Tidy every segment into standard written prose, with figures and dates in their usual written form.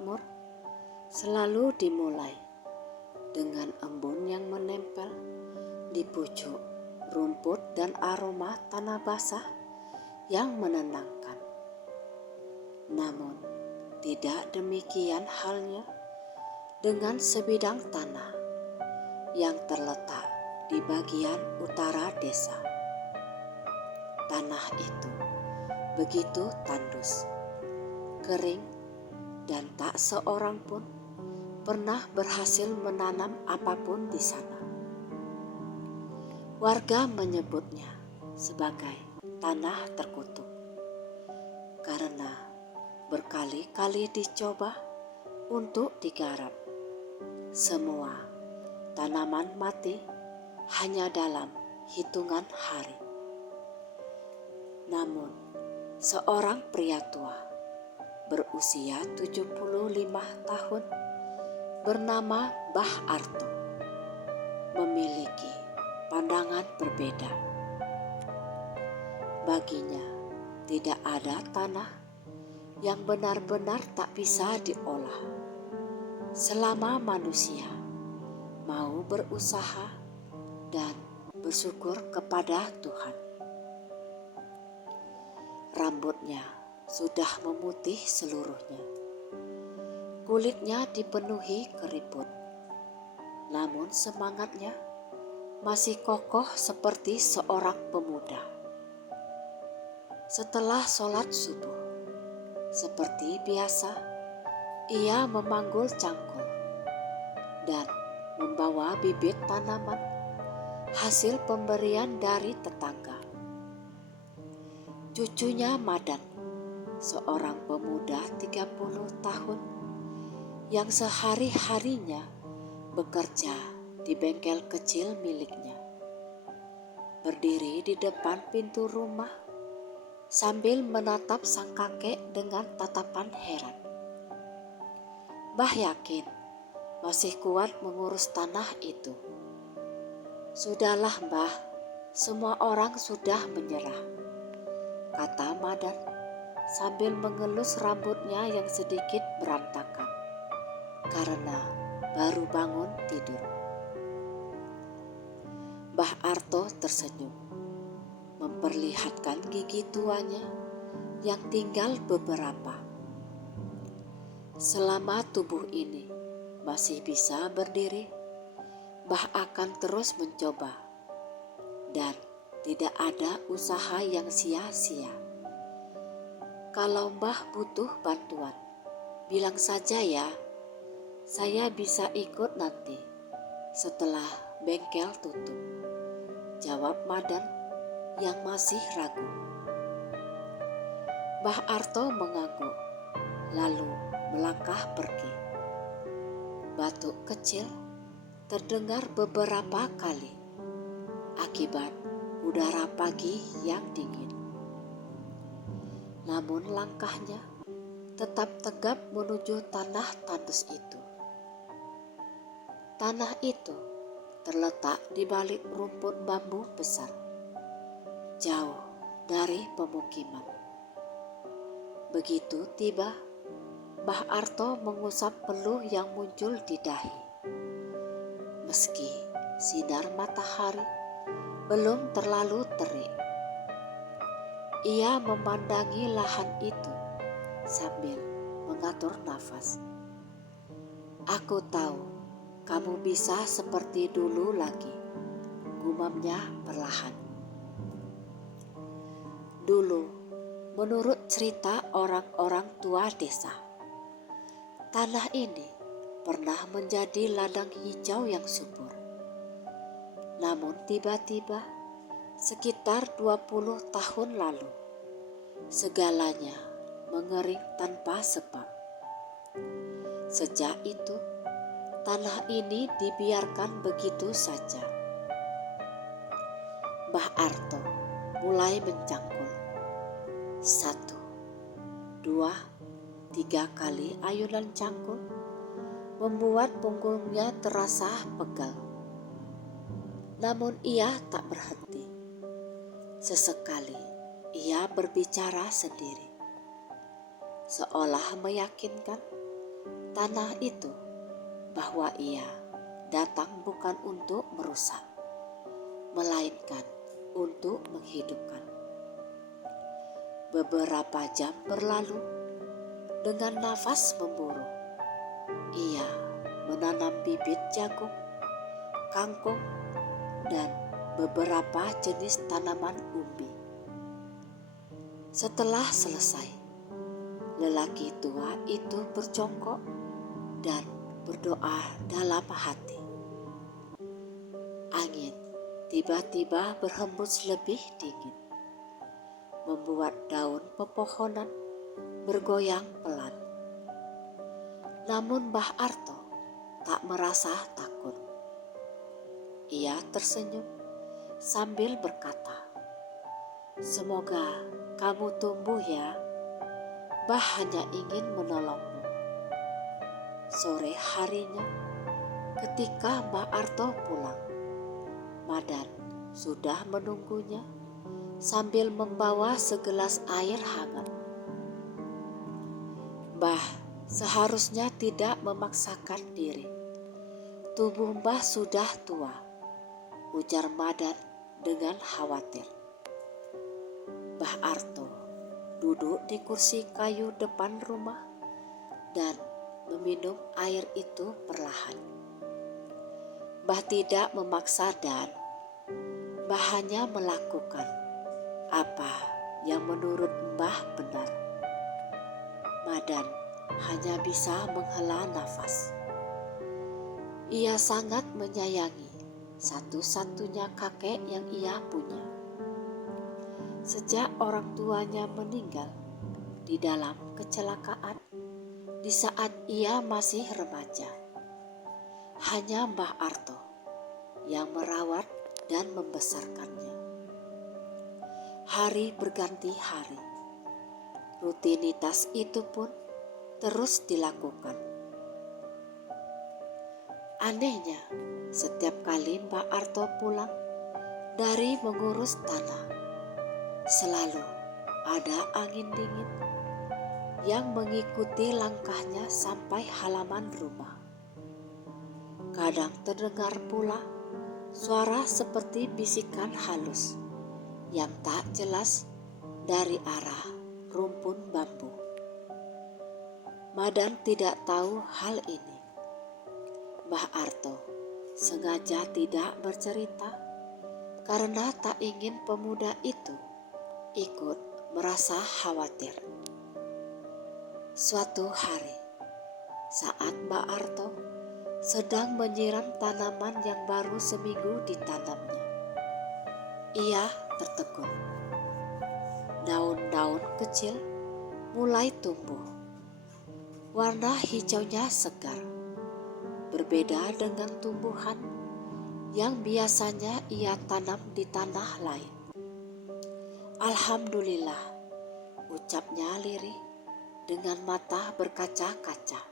makmur selalu dimulai dengan embun yang menempel di pucuk rumput dan aroma tanah basah yang menenangkan. Namun, tidak demikian halnya dengan sebidang tanah yang terletak di bagian utara desa. Tanah itu begitu tandus, kering, dan tak seorang pun pernah berhasil menanam apapun di sana. Warga menyebutnya sebagai tanah terkutuk karena berkali-kali dicoba untuk digarap. Semua tanaman mati hanya dalam hitungan hari. Namun, seorang pria tua berusia 75 tahun bernama Mbah Arto memiliki pandangan berbeda. Baginya, tidak ada tanah yang benar-benar tak bisa diolah selama manusia mau berusaha dan bersyukur kepada Tuhan. Rambutnya sudah memutih seluruhnya. Kulitnya dipenuhi keriput. Namun semangatnya masih kokoh seperti seorang pemuda. Setelah sholat subuh, seperti biasa, ia memanggul cangkul dan membawa bibit tanaman hasil pemberian dari tetangga. Cucunya Madan, seorang pemuda 30 tahun yang sehari-harinya bekerja di bengkel kecil miliknya, berdiri di depan pintu rumah sambil menatap sang kakek dengan tatapan heran. Mbah yakin masih kuat mengurus tanah itu. Sudahlah Mbah, semua orang sudah menyerah, kata Madan sambil mengelus rambutnya yang sedikit berantakan karena baru bangun tidur. Mbah Arto tersenyum, memperlihatkan gigi tuanya yang tinggal beberapa. Selama tubuh ini masih bisa berdiri, Mbah akan terus mencoba dan tidak ada usaha yang sia-sia. Kalau Mbah butuh bantuan, bilang saja ya, saya bisa ikut nanti setelah bengkel tutup, jawab Madan yang masih ragu. Mbah Arto mengangguk, lalu melangkah pergi. Batuk kecil terdengar beberapa kali akibat udara pagi yang dingin. Namun langkahnya tetap tegap menuju tanah tandus itu. Tanah itu terletak di balik rumput bambu besar, jauh dari pemukiman. Begitu tiba, Mbah Arto mengusap peluh yang muncul di dahi. Meski sinar matahari belum terlalu terik, ia memandangi lahan itu sambil mengatur nafas. Aku tahu kamu bisa seperti dulu lagi, gumamnya perlahan. Dulu, menurut cerita orang-orang tua desa, tanah ini pernah menjadi ladang hijau yang subur. Namun tiba-tiba, sekitar 20 tahun lalu, segalanya mengering tanpa sebab. Sejak itu, tanah ini dibiarkan begitu saja. Mbah Arto mulai mencangkul. 1, 2, 3 kali ayunan cangkul membuat punggungnya terasa pegal. Namun ia tak berhenti. Sesekali ia berbicara sendiri, seolah meyakinkan tanah itu bahwa ia datang bukan untuk merusak, melainkan untuk menghidupkan. Beberapa jam berlalu, dengan nafas memburu, ia menanam bibit jagung, kangkung, dan beberapa jenis tanaman umbi. Setelah selesai, lelaki tua itu berjongkok dan berdoa dalam hati. Angin tiba-tiba berhembus lebih dingin, membuat daun pepohonan bergoyang pelan. Namun Mbah Arto tak merasa takut. Ia tersenyum sambil berkata, "Semoga kamu tumbuh ya, Mbah hanya ingin menolongmu." Sore harinya, ketika Mbah Arto pulang, Madan sudah menunggunya sambil membawa segelas air hangat. "Mbah, seharusnya tidak memaksakan diri. Tubuh Mbah sudah tua," ujar Madan dengan khawatir. Mbah Arto duduk di kursi kayu depan rumah dan meminum air itu perlahan. Mbah tidak memaksa dan Mbah hanya melakukan apa yang menurut Mbah benar. Madan hanya bisa menghela nafas. Ia sangat menyayangi satu-satunya kakek yang ia punya. Sejak orang tuanya meninggal di dalam kecelakaan di saat ia masih remaja, hanya Mbah Arto yang merawat dan membesarkannya. Hari berganti hari, rutinitas itu pun terus dilakukan. Anehnya, setiap kali Mbah Arto pulang dari mengurus tanah, selalu ada angin dingin yang mengikuti langkahnya sampai halaman rumah. Kadang terdengar pula suara seperti bisikan halus yang tak jelas dari arah rumpun bambu. Madan tidak tahu hal ini. Mbah Arto sengaja tidak bercerita karena tak ingin pemuda itu ikut merasa khawatir. Suatu hari, saat Mbah Arto sedang menyiram tanaman yang baru seminggu ditanamnya, ia tertegun. Daun-daun kecil mulai tumbuh. Warna hijaunya segar, berbeda dengan tumbuhan yang biasanya ia tanam di tanah lain. "Alhamdulillah," ucapnya lirih dengan mata berkaca-kaca.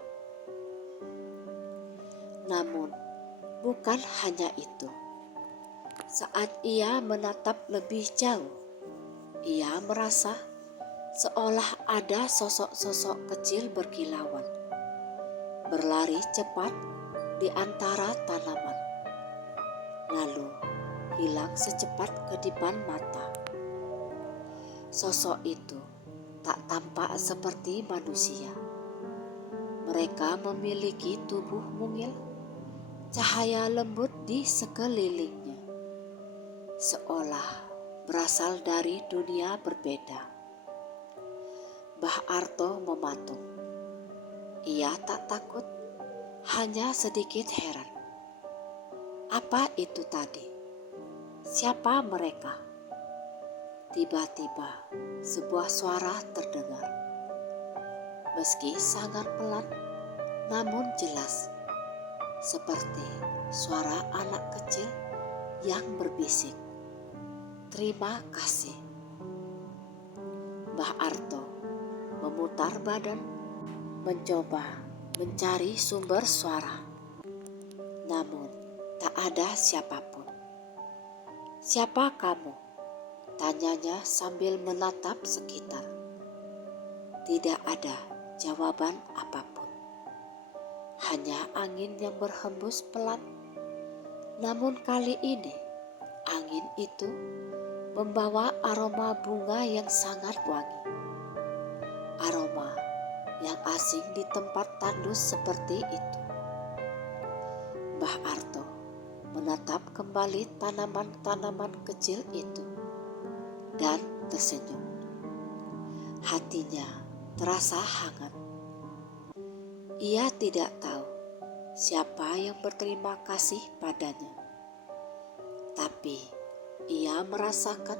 Namun, bukan hanya itu. Saat ia menatap lebih jauh, ia merasa seolah ada sosok-sosok kecil berkilauan, berlari cepat di antara tanaman, lalu hilang secepat kedipan mata. Sosok itu tak tampak seperti manusia. Mereka memiliki tubuh mungil, cahaya lembut di sekelilingnya, seolah berasal dari dunia berbeda. Mbah Arto mematung. Ia tak takut, hanya sedikit heran. Apa itu tadi? Siapa mereka? Tiba-tiba sebuah suara terdengar. Meski sangat pelan, namun jelas, seperti suara anak kecil yang berbisik, "Terima kasih." Mbah Arto memutar badan, mencoba mencari sumber suara. Namun tak ada siapapun. "Siapa kamu?" tanyanya sambil menatap sekitar. Tidak ada jawaban apapun. hanya angin yang berhembus pelan. Namun kali ini angin itu membawa aroma bunga yang sangat wangi. Aroma yang asing di tempat tandus seperti itu. Mbah Arto menatap kembali tanaman-tanaman kecil itu dan tersenyum. Hatinya terasa hangat. Ia tidak tahu siapa yang berterima kasih padanya. Tapi ia merasakan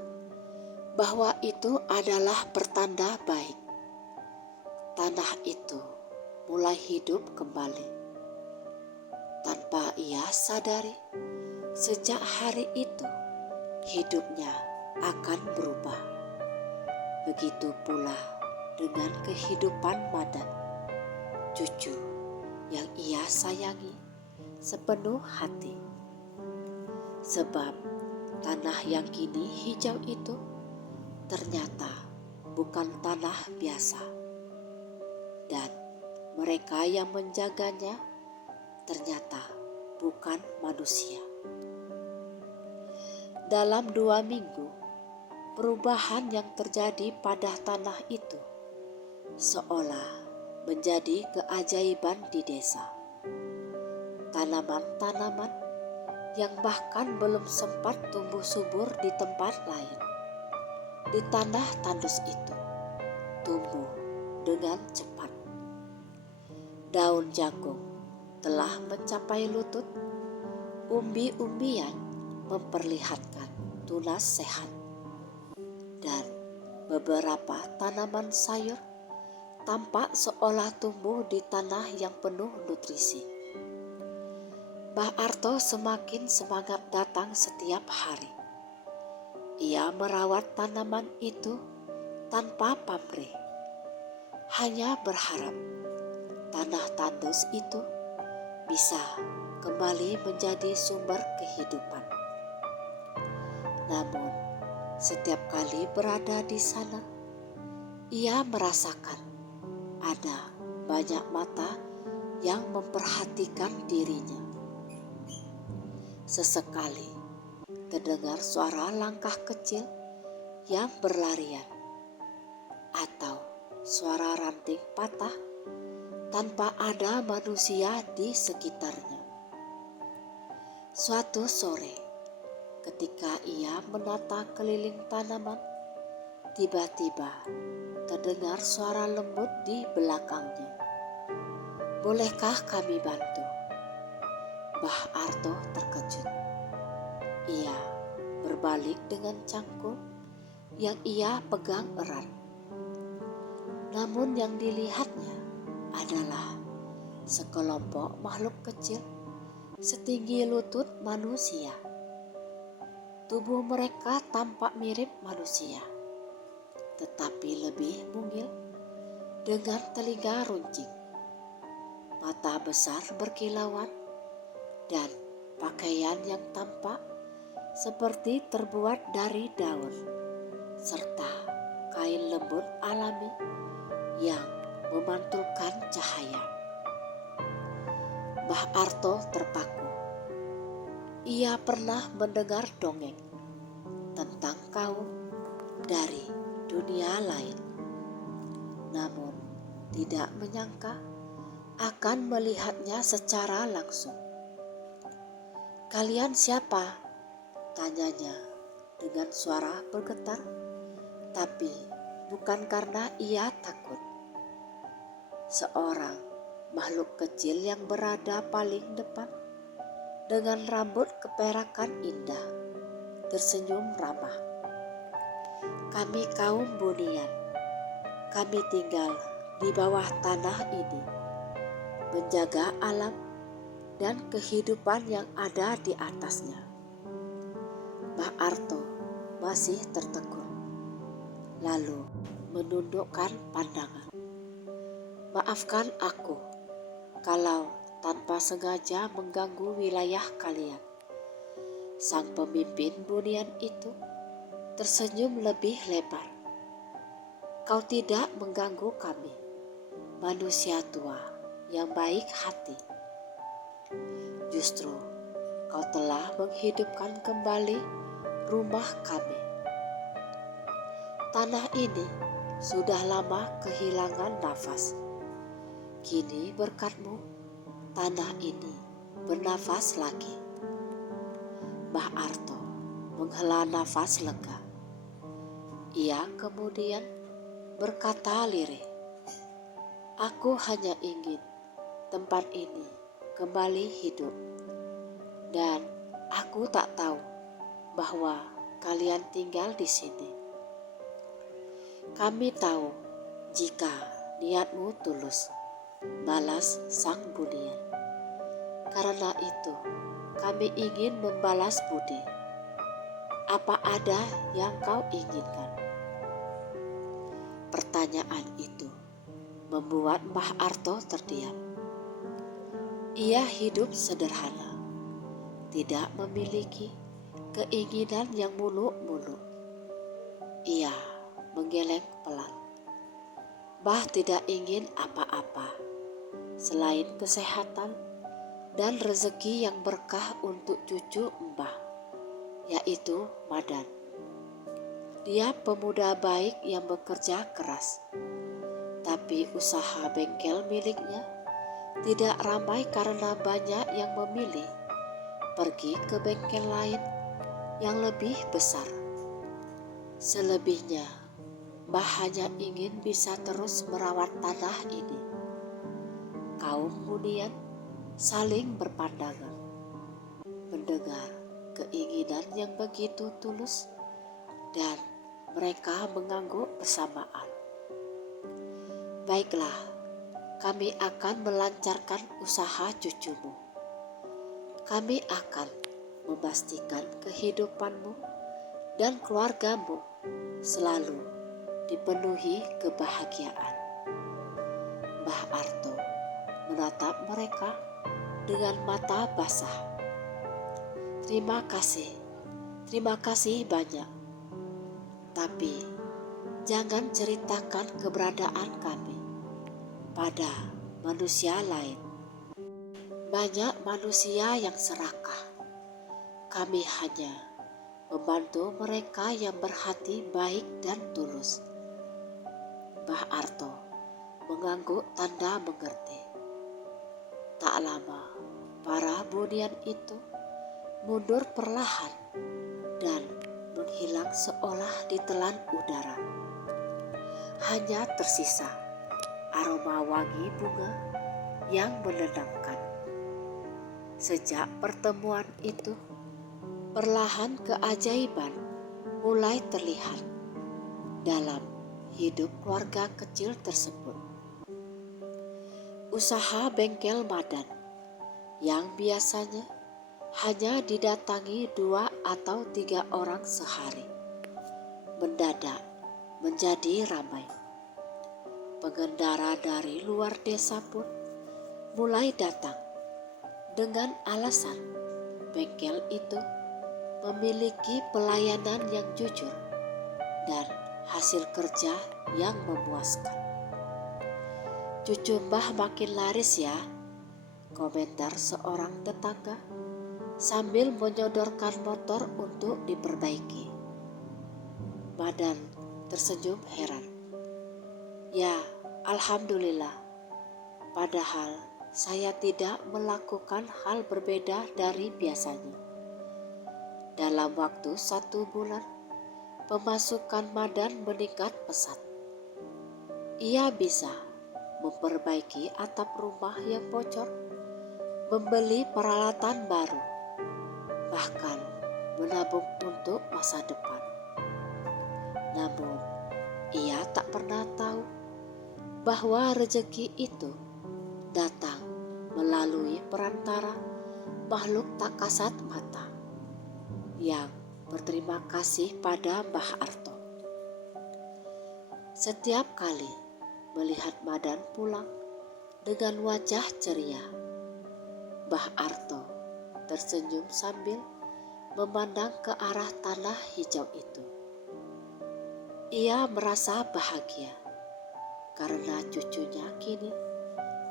bahwa itu adalah pertanda baik. Tanah itu mulai hidup kembali. Tanpa ia sadari, sejak hari itu hidupnya akan berubah. Begitu pula dengan kehidupan Madan, cucu yang ia sayangi sepenuh hati. Sebab tanah yang kini hijau itu ternyata bukan tanah biasa. Dan mereka yang menjaganya ternyata bukan manusia. Dalam 2 minggu, perubahan yang terjadi pada tanah itu seolah menjadi keajaiban di desa. Tanaman-tanaman yang bahkan belum sempat tumbuh subur di tempat lain, di tanah tandus itu, tumbuh dengan cepat. Daun jagung telah mencapai lutut, umbi-umbian memperlihatkan tunas sehat, dan beberapa tanaman sayur tampak seolah tumbuh di tanah yang penuh nutrisi. Mbah Arto semakin semangat datang setiap hari. Ia merawat tanaman itu tanpa pamrih, hanya berharap tanah tandus itu bisa kembali menjadi sumber kehidupan. Namun, setiap kali berada di sana, ia merasakan ada banyak mata yang memperhatikan dirinya. Sesekali terdengar suara langkah kecil yang berlarian atau suara ranting patah tanpa ada manusia di sekitarnya. Suatu sore, ketika ia menata keliling tanaman, tiba-tiba terdengar suara lembut di belakangnya. "Bolehkah kami bantu?" Mbah Arto terkejut. Ia berbalik dengan cangkul yang ia pegang erat. Namun yang dilihatnya adalah sekelompok makhluk kecil setinggi lutut manusia. Tubuh mereka tampak mirip manusia, tetapi lebih mungil, dengan telinga runcing, mata besar berkilauan, dan pakaian yang tampak seperti terbuat dari daun, serta kain lembut alami yang memantulkan cahaya. Mbah Arto terpaku. Ia pernah mendengar dongeng tentang kaum dari dunia lain, namun tidak menyangka akan melihatnya secara langsung. "Kalian siapa?" tanyanya dengan suara bergetar, tapi bukan karena ia takut. Seorang makhluk kecil yang berada paling depan, dengan rambut keperakan indah, tersenyum ramah. "Kami kaum Bunian. Kami tinggal di bawah tanah ini, menjaga alam dan kehidupan yang ada di atasnya." Mbah Arto masih tertegun, lalu menundukkan pandangan. "Maafkan aku kalau tanpa sengaja mengganggu wilayah kalian." Sang pemimpin Bunian itu tersenyum lebih lebar. "Kau tidak mengganggu kami, manusia tua. yang baik hati. Justru kau telah menghidupkan kembali rumah kami. Tanah ini sudah lama kehilangan nafas. Kini berkat-Mu, tanah ini bernafas lagi. Mbah Arto menghela nafas lega. Ia kemudian berkata lirih, "Aku hanya ingin tempat ini kembali hidup. Dan aku tak tahu bahwa kalian tinggal di sini. Kami tahu jika niat-Mu tulus," balas Sang Budian. "Karena itu kami ingin membalas budi. Apa ada yang kau inginkan?" Pertanyaan itu membuat Mbah Arto terdiam. Ia hidup sederhana, tidak memiliki keinginan yang muluk-muluk. Ia menggeleng pelan. Mbah tidak ingin apa-apa selain kesehatan dan rezeki yang berkah untuk cucu Mbah, yaitu Madan. Dia pemuda baik yang bekerja keras, tapi usaha bengkel miliknya tidak ramai karena banyak yang memilih pergi ke bengkel lain yang lebih besar. Selebihnya, Mbah hanya ingin bisa terus merawat tanah ini. Kaum Budian saling berpandangan, mendengar keinginan yang begitu tulus, dan mereka mengangguk bersamaan. "Baiklah, kami akan melancarkan usaha cucumu. Kami akan memastikan kehidupanmu dan keluargamu selalu dipenuhi kebahagiaan." Mbah Arto menatap mereka dengan mata basah. Terima kasih banyak. Tapi jangan ceritakan keberadaan kami pada manusia lain. Banyak manusia yang serakah. Kami hanya membantu mereka yang berhati baik dan tulus." Mbah Arto mengangguk tanda mengerti. Tak lama, para Budian itu mundur perlahan dan menghilang seolah ditelan udara. Hanya tersisa aroma wangi bunga yang menenangkan. Sejak pertemuan itu, perlahan keajaiban mulai terlihat dalam hidup keluarga kecil tersebut. Usaha bengkel Madan yang biasanya hanya didatangi 2 atau 3 orang sehari, mendadak menjadi ramai. Pengendara dari luar desa pun mulai datang dengan alasan bengkel itu memiliki pelayanan yang jujur dan hasil kerja yang memuaskan. "Cucu Mbah makin laris ya," komentar seorang tetangga sambil menyodorkan motor untuk diperbaiki. Madan tersenyum heran. "Ya, alhamdulillah. Padahal saya tidak melakukan hal berbeda dari biasanya. Dalam waktu 1 bulan, pemasukan Madan meningkat pesat. Ia bisa memperbaiki atap rumah yang bocor, membeli peralatan baru, bahkan menabung untuk masa depan. Namun, ia tak pernah tahu bahwa rezeki itu datang melalui perantara makhluk tak kasat mata yang berterima kasih pada Mbah Arto. Setiap kali melihat Madan pulang dengan wajah ceria, Mbah Arto tersenyum sambil memandang ke arah tanah hijau itu. Ia merasa bahagia karena cucunya kini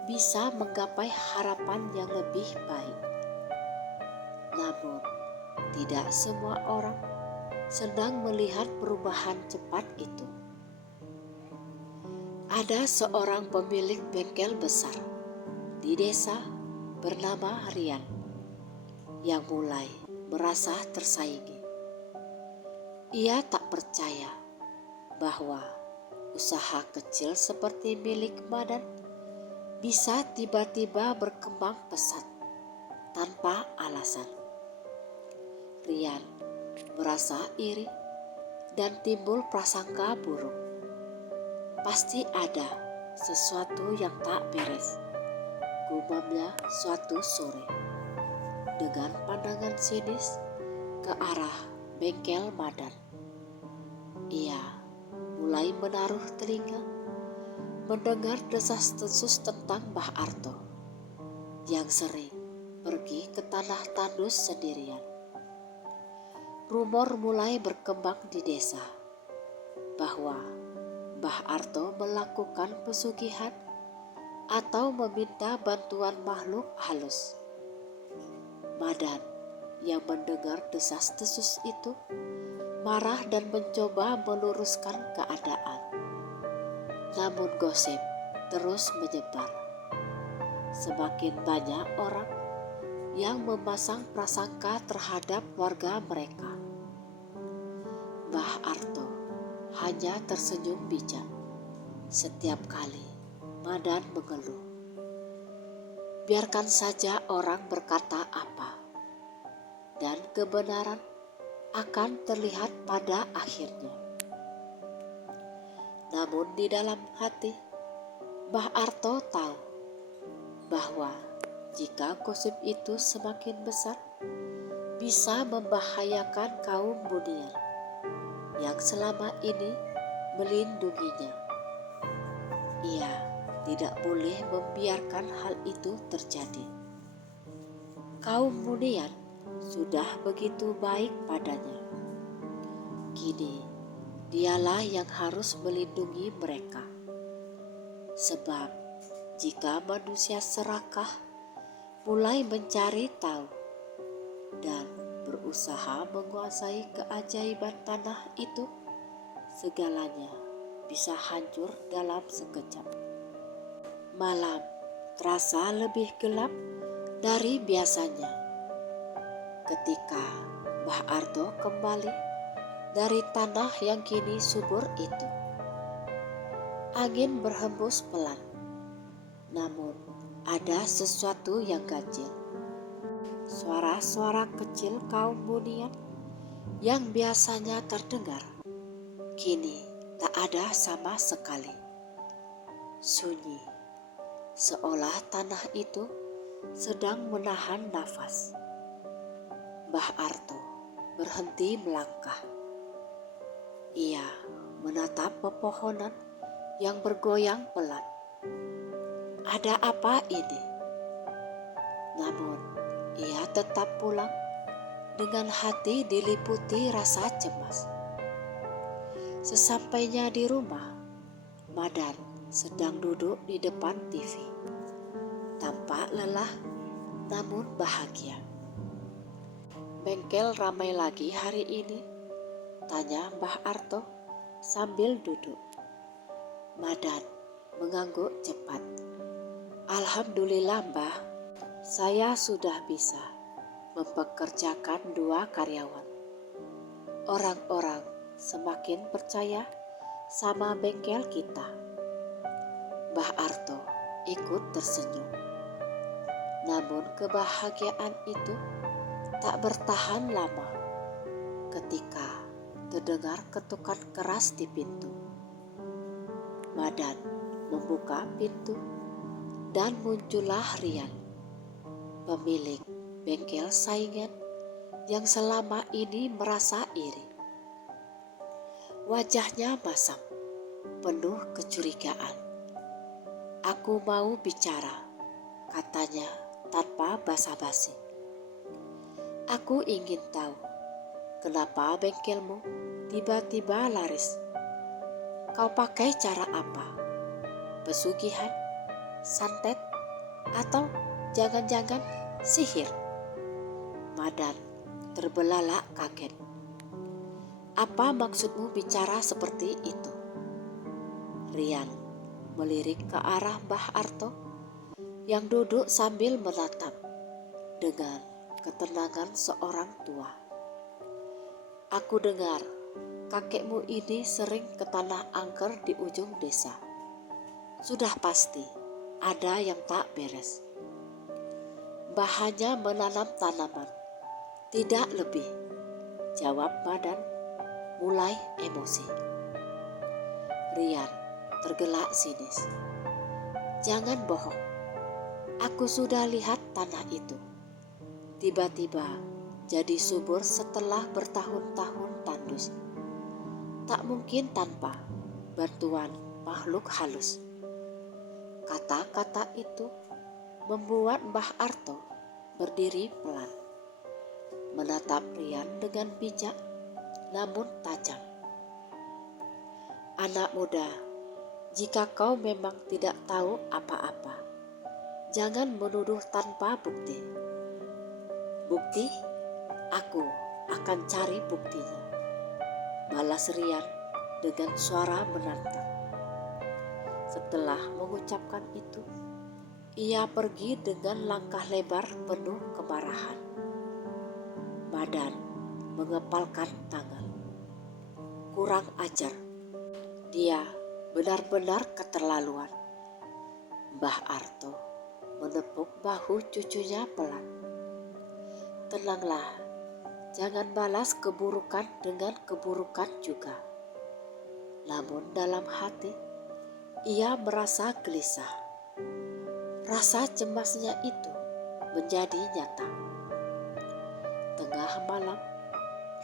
bisa menggapai harapan yang lebih baik. Namun, tidak semua orang sedang melihat perubahan cepat itu. Ada seorang pemilik bengkel besar di desa bernama Rian yang mulai merasa tersaingi. Ia tak percaya bahwa usaha kecil seperti milik Madan bisa tiba-tiba berkembang pesat tanpa alasan. Rian merasa iri dan timbul prasangka buruk. Pasti ada sesuatu yang tak beres, gumamnya suatu sore dengan pandangan sinis ke arah bengkel Madan. Ia mulai menaruh telinga mendengar desas-desus tentang Mbah Arto yang sering pergi ke tanah tandus sendirian. Rumor mulai berkembang di desa bahwa Mbah Arto melakukan pesugihan atau meminta bantuan makhluk halus. Madan yang mendengar desas-desus itu marah dan mencoba meluruskan keadaan. Namun gosip terus menyebar. Semakin banyak orang yang memasang prasangka terhadap warga mereka. Mbah Arto hanya tersenyum bijak setiap kali Madan mengeluh. Biarkan saja orang berkata apa, dan kebenaran akan terlihat pada akhirnya. Namun di dalam hati, Mbah Arto tahu bahwa jika gosip itu semakin besar, bisa membahayakan kaum Bunian yang selama ini melindunginya. Ia tidak boleh membiarkan hal itu terjadi. Kaum Bunian sudah begitu baik padanya. Kini dialah yang harus melindungi mereka. Sebab jika manusia serakah mulai mencari tahu dan berusaha menguasai keajaiban tanah itu, segalanya bisa hancur dalam sekejap. Malam terasa lebih gelap dari biasanya ketika Mbah Arto kembali dari tanah yang kini subur itu. Angin berhembus pelan, namun ada sesuatu yang ganjil. Suara-suara kecil kaum Bunian yang biasanya terdengar, kini tak ada sama sekali. Sunyi, seolah tanah itu sedang menahan nafas. Mbah Arto berhenti melangkah. Ia menatap pepohonan yang bergoyang pelan. Ada apa ini? Namun ia tetap pulang dengan hati diliputi rasa cemas. Sesampainya di rumah, Madan sedang duduk di depan TV. Tampak lelah namun bahagia. Bengkel ramai lagi hari ini? Tanya Mbah Arto sambil duduk. Madan mengangguk cepat. Alhamdulillah Mbah, saya sudah bisa mempekerjakan 2 karyawan. Orang-orang semakin percaya sama bengkel kita. Mbah Arto ikut tersenyum. Namun kebahagiaan itu tak bertahan lama ketika terdengar ketukan keras di pintu. Madan membuka pintu dan muncullah Rian, pemilik bengkel saingan yang selama ini merasa iri. Wajahnya masam, penuh kecurigaan. Aku mau bicara, katanya tanpa basa-basi. Aku ingin tahu kenapa bengkelmu tiba-tiba laris. Kau pakai cara apa? Pesugihan? Santet? Atau jangan-jangan sihir? Madan terbelalak kaget. Apa maksudmu bicara seperti itu? Rian melirik ke arah Mbah Arto yang duduk sambil menatap dengan ketenangan seorang tua. Aku dengar kakekmu ini sering ke tanah angker di ujung desa. Sudah pasti ada yang tak beres. Mbah hanya menanam tanaman, tidak lebih, jawab Madan mulai emosi. Rian tergelak sinis. Jangan bohong, aku sudah lihat tanah itu. Tiba-tiba jadi subur setelah bertahun-tahun tandus. Tak mungkin tanpa bantuan makhluk halus. Kata-kata itu membuat Mbah Arto berdiri pelan, menatap Rian dengan bijak namun tajam. Anak muda, jika kau memang tidak tahu apa-apa, jangan menuduh tanpa bukti. Bukti? Aku akan cari buktinya, balas Rian dengan suara menantang. Setelah mengucapkan itu, ia pergi dengan langkah lebar penuh kemarahan. Madan mengepalkan tangan. Kurang ajar. Dia benar-benar keterlaluan. Mbah Arto menepuk bahu cucunya pelan. Tenanglah, jangan balas keburukan dengan keburukan juga. Namun dalam hati, ia merasa gelisah. Rasa cemasnya itu menjadi nyata. Tengah malam,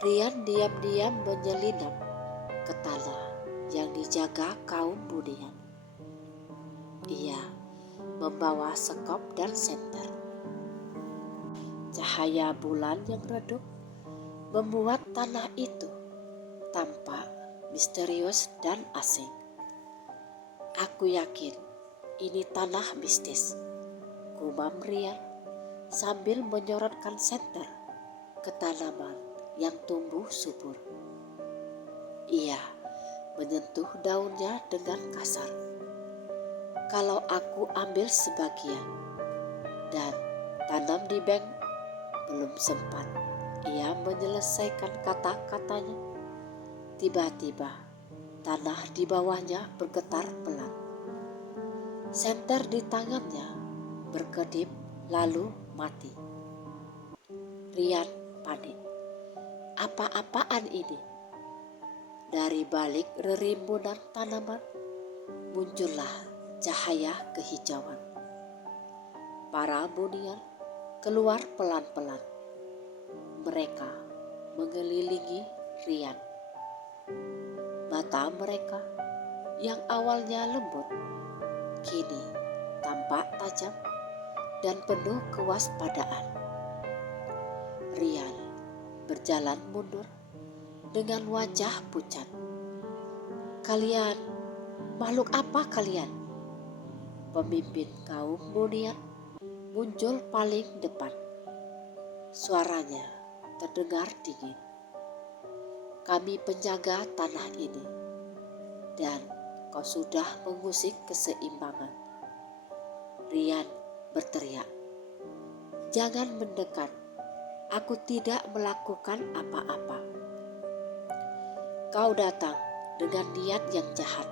Rian diam-diam menyelinap ke tanah yang dijaga kaum Budian. Ia membawa sekop dan senter. Cahaya bulan yang redup membuat tanah itu tampak misterius dan asing. Aku yakin ini tanah mistis, gumam Rian sambil menyorotkan senter ke tanaman yang tumbuh subur. Ia menyentuh daunnya dengan kasar. Kalau aku ambil sebagian dan tanam di bank, belum sempat ia menyelesaikan kata-katanya. Tiba-tiba tanah di bawahnya bergetar pelan. Senter di tangannya berkedip lalu mati. Rian panik. Apa-apaan ini? Dari balik rerimbunan tanaman muncullah cahaya kehijauan. Para Budian keluar pelan-pelan. Mereka mengelilingi Rian. Mata mereka yang awalnya lembut kini tampak tajam dan penuh kewaspadaan. Rian berjalan mundur dengan wajah pucat. Kalian, makhluk apa kalian? Pemimpin kaum Budian muncul paling depan. Suaranya terdengar dingin. Kami penjaga tanah ini dan kau sudah mengusik keseimbangan. Rian berteriak. Jangan mendekat. Aku tidak melakukan apa-apa. Kau datang dengan niat yang jahat,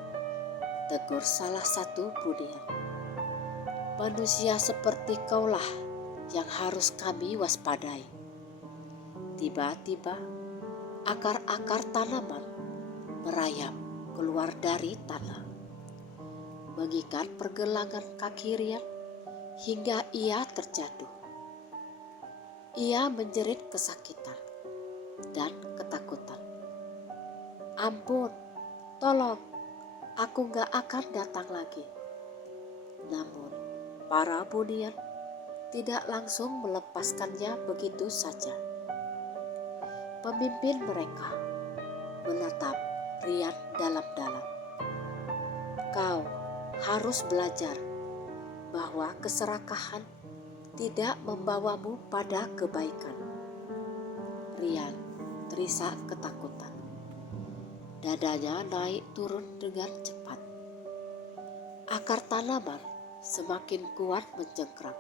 tegur salah satu Budian. Manusia seperti kaulah yang harus kami waspadai. Tiba-tiba akar-akar tanaman merayap keluar dari tanah, mengikat pergelangan kaki Rian hingga ia terjatuh. Ia menjerit kesakitan dan ketakutan. Ampun, tolong, aku gak akan datang lagi. Namun para Budian tidak langsung melepaskannya begitu saja. Pemimpin mereka menatap Rian dalam-dalam. Kau harus belajar bahwa keserakahan tidak membawamu pada kebaikan. Rian terisak ketakutan. Dadanya naik turun dengan cepat. Akar tanaman semakin kuat mencengkram.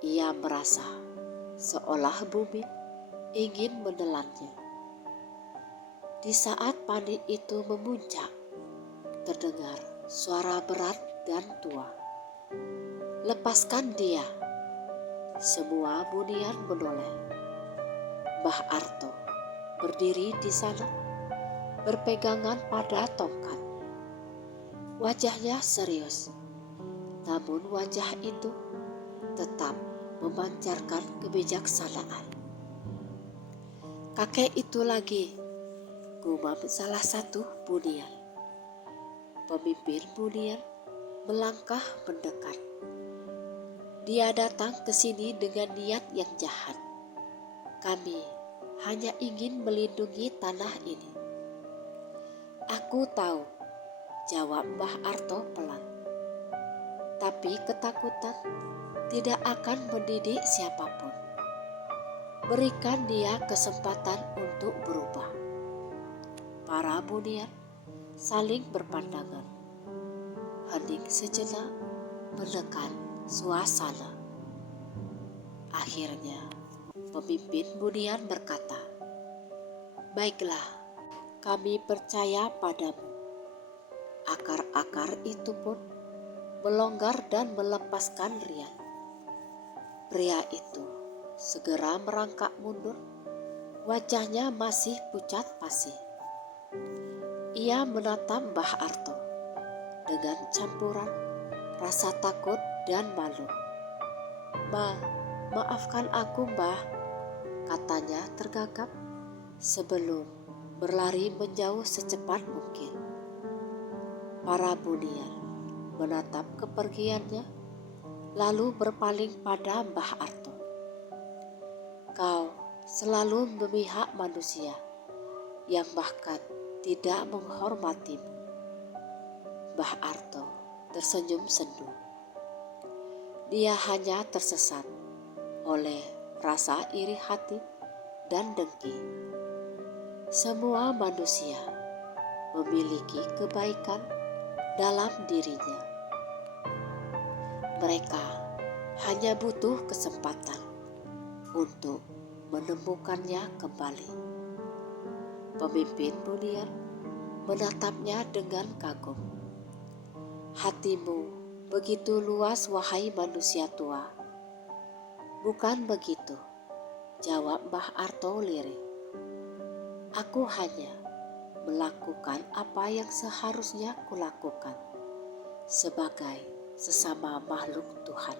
Ia merasa seolah bumi ingin menelannya. Di saat panik itu memuncak, terdengar suara berat dan tua. "Lepaskan dia!" Semua bunian menoleh. Mbah Arto berdiri di sana, berpegangan pada tongkat. Wajahnya serius, namun wajah itu tetap memancarkan kebijaksanaan. "Kakek itu lagi," gumam salah satu bunian. Pemimpin bunian melangkah mendekat. "Dia datang ke sini dengan niat yang jahat. Kami hanya ingin melindungi tanah ini." "Aku tahu," jawab Mbah Arto pelan. "Tapi ketakutan tidak akan mendidik siapapun. Berikan dia kesempatan untuk berubah." Para bunian saling berpandangan. Hening sejenak menekan suasana. Akhirnya pemimpin bunian berkata, "Baiklah, kami percaya padamu." Akar-akar itu pun melonggar dan melepaskan Rian. Pria itu segera merangkak mundur. Wajahnya masih pucat pasi. Ia menatap Mbah Arto dengan campuran rasa takut dan malu. Maafkan aku, Mbah," katanya tergagap sebelum berlari menjauh secepat mungkin. Para bunian menatap kepergiannya, lalu berpaling pada Mbah Arto. "Kau selalu memihak manusia yang bahkan tidak menghormatimu." Mbah Arto tersenyum sendu. Dia hanya tersesat oleh rasa iri hati dan dengki. Semua manusia memiliki kebaikan dalam dirinya. Mereka hanya butuh kesempatan untuk menemukannya kembali. Pemimpin bunian menatapnya dengan kagum. "Hatimu begitu luas, wahai manusia tua." "Bukan begitu," jawab Mbah Arto lirih. "Aku hanya melakukan apa yang seharusnya kulakukan sebagai sesama makhluk Tuhan."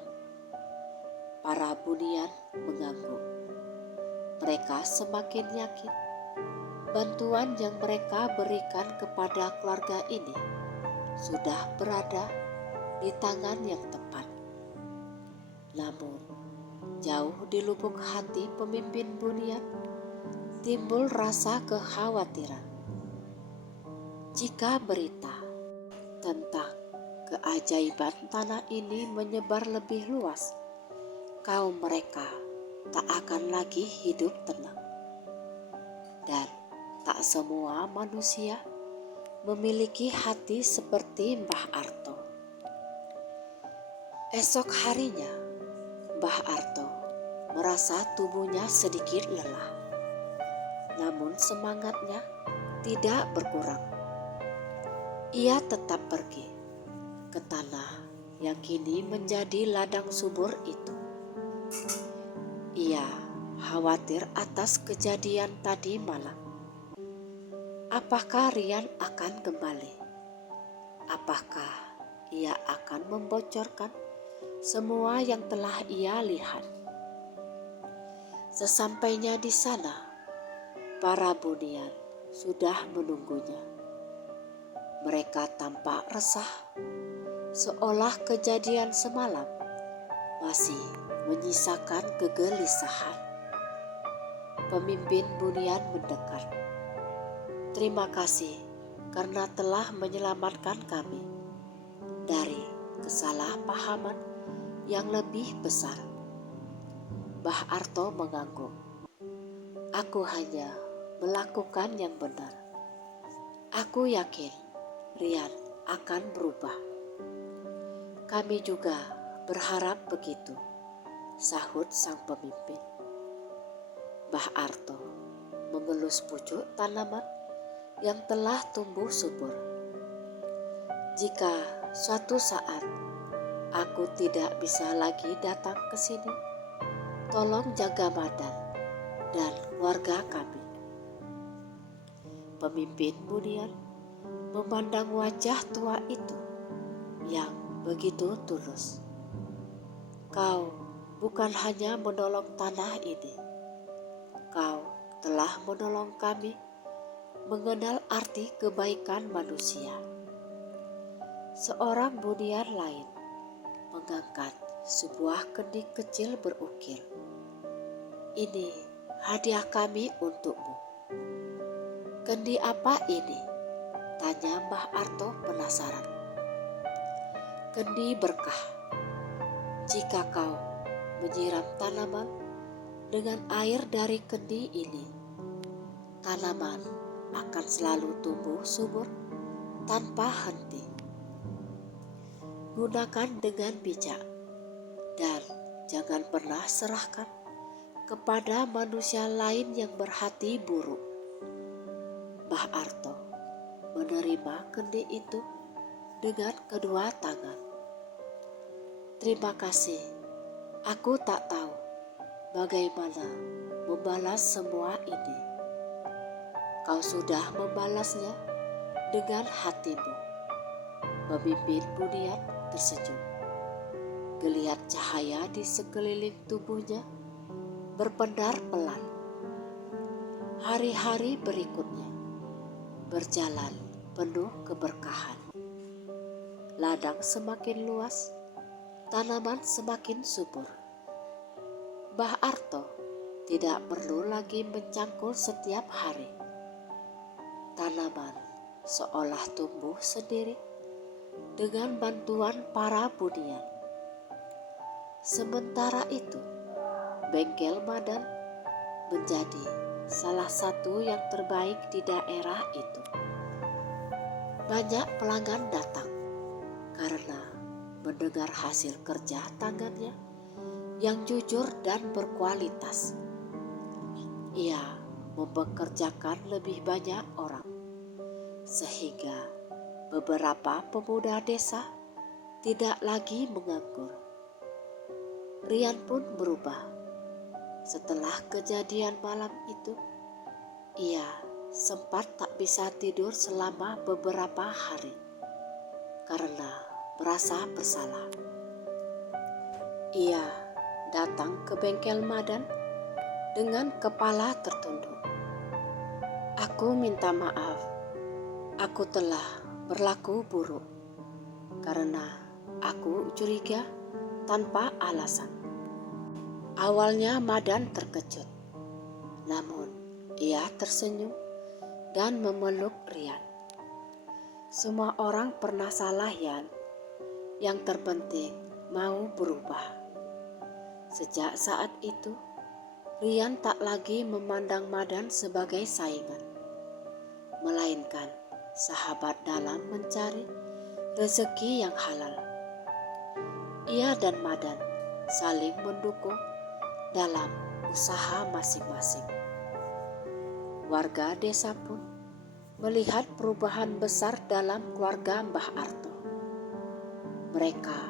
Para bunian mengangguk. Mereka semakin yakin bantuan yang mereka berikan kepada keluarga ini sudah berada di tangan yang tepat. Namun, jauh di lubuk hati pemimpin bunian timbul rasa kekhawatiran. Jika berita tentang keajaiban tanah ini menyebar lebih luas, kaum mereka tak akan lagi hidup tenang. Dan tak semua manusia memiliki hati seperti Mbah Arto. Esok harinya, Mbah Arto merasa tubuhnya sedikit lelah. Namun semangatnya tidak berkurang. Ia tetap pergi ke tanah yang kini menjadi ladang subur itu. Ia khawatir atas kejadian tadi malam. Apakah Rian akan kembali? Apakah ia akan membocorkan semua yang telah ia lihat? Sesampainya di sana, para bunian sudah menunggunya. Mereka tampak resah, seolah kejadian semalam masih menyisakan kegelisahan. Pemimpin bunian mendekat. "Terima kasih karena telah menyelamatkan kami dari kesalahpahaman yang lebih besar. Mbah Arto mengangguk. Aku hanya melakukan yang benar. Aku yakin Rian akan berubah. Kami juga berharap begitu, sahut sang pemimpin. Mbah Arto mengelus pucuk tanaman yang telah tumbuh subur. Jika suatu saat aku tidak bisa lagi datang ke sini, tolong jaga Madan dan keluarga kami. Pemimpin kemudian memandang wajah tua itu yang begitu tulus. Kau bukan hanya menolong tanah ini, kau telah menolong kami mengenal arti kebaikan manusia. Seorang bunian lain mengangkat sebuah kendi kecil berukir. Ini hadiah kami untukmu. Kendi apa ini? Tanya Mbah Arto penasaran. Kendi berkah. Jika kau menyiram tanaman dengan air dari kendi ini, tanaman akan selalu tumbuh subur tanpa henti. Gunakan dengan bijak dan jangan pernah serahkan kepada manusia lain yang berhati buruk. Mbah Arto menerima kendi itu dengan kedua tangan. Terima kasih, aku tak tahu bagaimana membalas semua ini. Kau sudah membalasnya dengan hatimu. Pemimpin bunian tersenyum. Geliat cahaya di sekeliling tubuhnya berpendar pelan. Hari-hari berikutnya berjalan penuh keberkahan. Ladang semakin luas, tanaman semakin subur. Mbah Arto tidak perlu lagi mencangkul setiap hari. Tanaman seolah tumbuh sendiri dengan bantuan para bunian. Sementara itu, bengkel Madan menjadi salah satu yang terbaik di daerah itu. Banyak pelanggan datang karena mendengar hasil kerja tangannya yang jujur dan berkualitas. Ia mempekerjakan lebih banyak orang, sehingga beberapa pemuda desa tidak lagi menganggur. Rian pun berubah. Setelah kejadian malam itu, ia sempat tak bisa tidur selama beberapa hari karena merasa bersalah. Ia datang ke bengkel Madan dengan kepala tertunduk. Aku minta maaf, aku telah berlaku buruk karena aku curiga tanpa alasan. Awalnya Madan terkejut, namun ia tersenyum dan memeluk Rian. Semua orang pernah salah, Yan. Yang terpenting mau berubah. Sejak saat itu, Rian tak lagi memandang Madan sebagai saingan, melainkan sahabat dalam mencari rezeki yang halal. Ia dan Madan saling mendukung dalam usaha masing-masing. Warga desa pun melihat perubahan besar dalam keluarga Mbah Arto. Mereka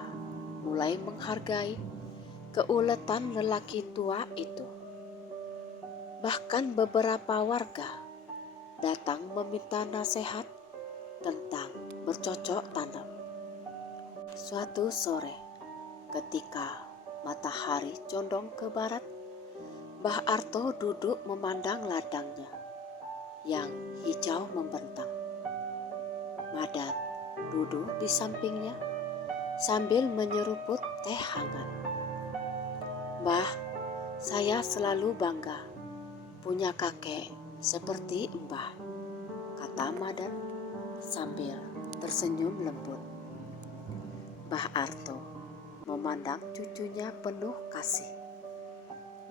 mulai menghargai keuletan lelaki tua itu. Bahkan beberapa warga datang meminta nasihat tentang bercocok tanam. Suatu sore, ketika matahari condong ke barat, Mbah Arto duduk memandang ladangnya yang hijau membentang. Madan duduk di sampingnya sambil menyeruput teh hangat. Mbah, saya selalu bangga punya kakek seperti Mbah, kata Madan sambil tersenyum lembut. Mbah Arto memandang cucunya penuh kasih.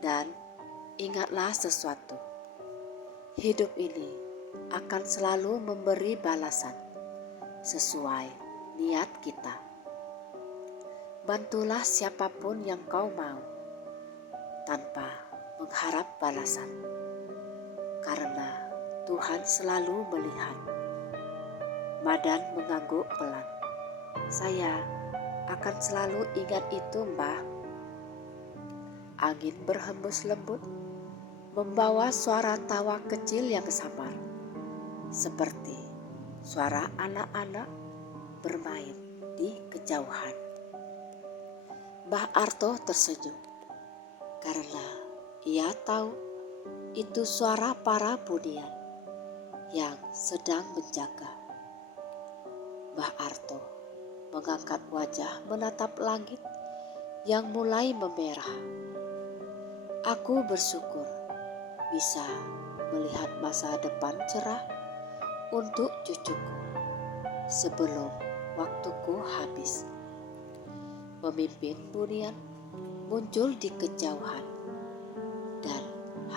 Dan ingatlah sesuatu, hidup ini akan selalu memberi balasan sesuai niat kita. Bantulah siapapun yang kau mau tanpa mengharap balasan, karena Tuhan selalu melihat. Madan mengangguk pelan. Saya akan selalu ingat itu, Mbah. Angin berhembus lembut, membawa suara tawa kecil yang samar, seperti suara anak-anak bermain di kejauhan. Mbah Arto tersenyum, karena ia tahu itu suara para bunian yang sedang menjaga. Mbah Arto mengangkat wajah menatap langit yang mulai memerah. Aku bersyukur bisa melihat masa depan cerah untuk cucuku sebelum waktuku habis. Pemimpin bunian muncul di kejauhan dan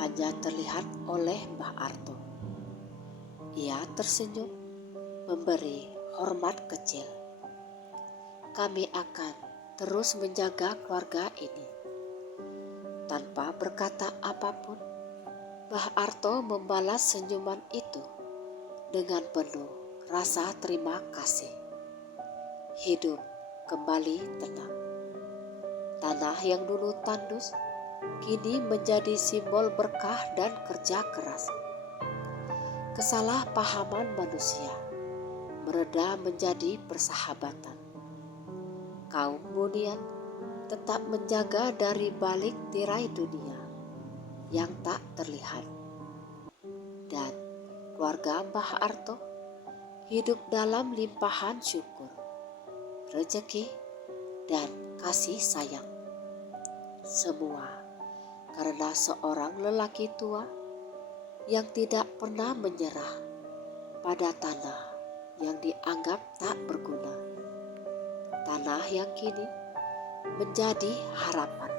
hanya terlihat oleh Mbah Arto. Ia tersenyum memberi hormat kecil. Kami akan terus menjaga keluarga ini. Tanpa berkata apapun, Mbah Arto membalas senyuman itu dengan penuh rasa terima kasih. Hidup kembali tenang. Tanah yang dulu tandus kini menjadi simbol berkah dan kerja keras. Kesalahpahaman manusia mereda menjadi persahabatan. Kaum bunian tetap menjaga dari balik tirai dunia yang tak terlihat. Dan keluarga Mbah Arto hidup dalam limpahan syukur, rezeki, dan kasih sayang. Semua karena seorang lelaki tua yang tidak pernah menyerah pada tanah yang dianggap tak berguna. Tanah yang kini menjadi harapan.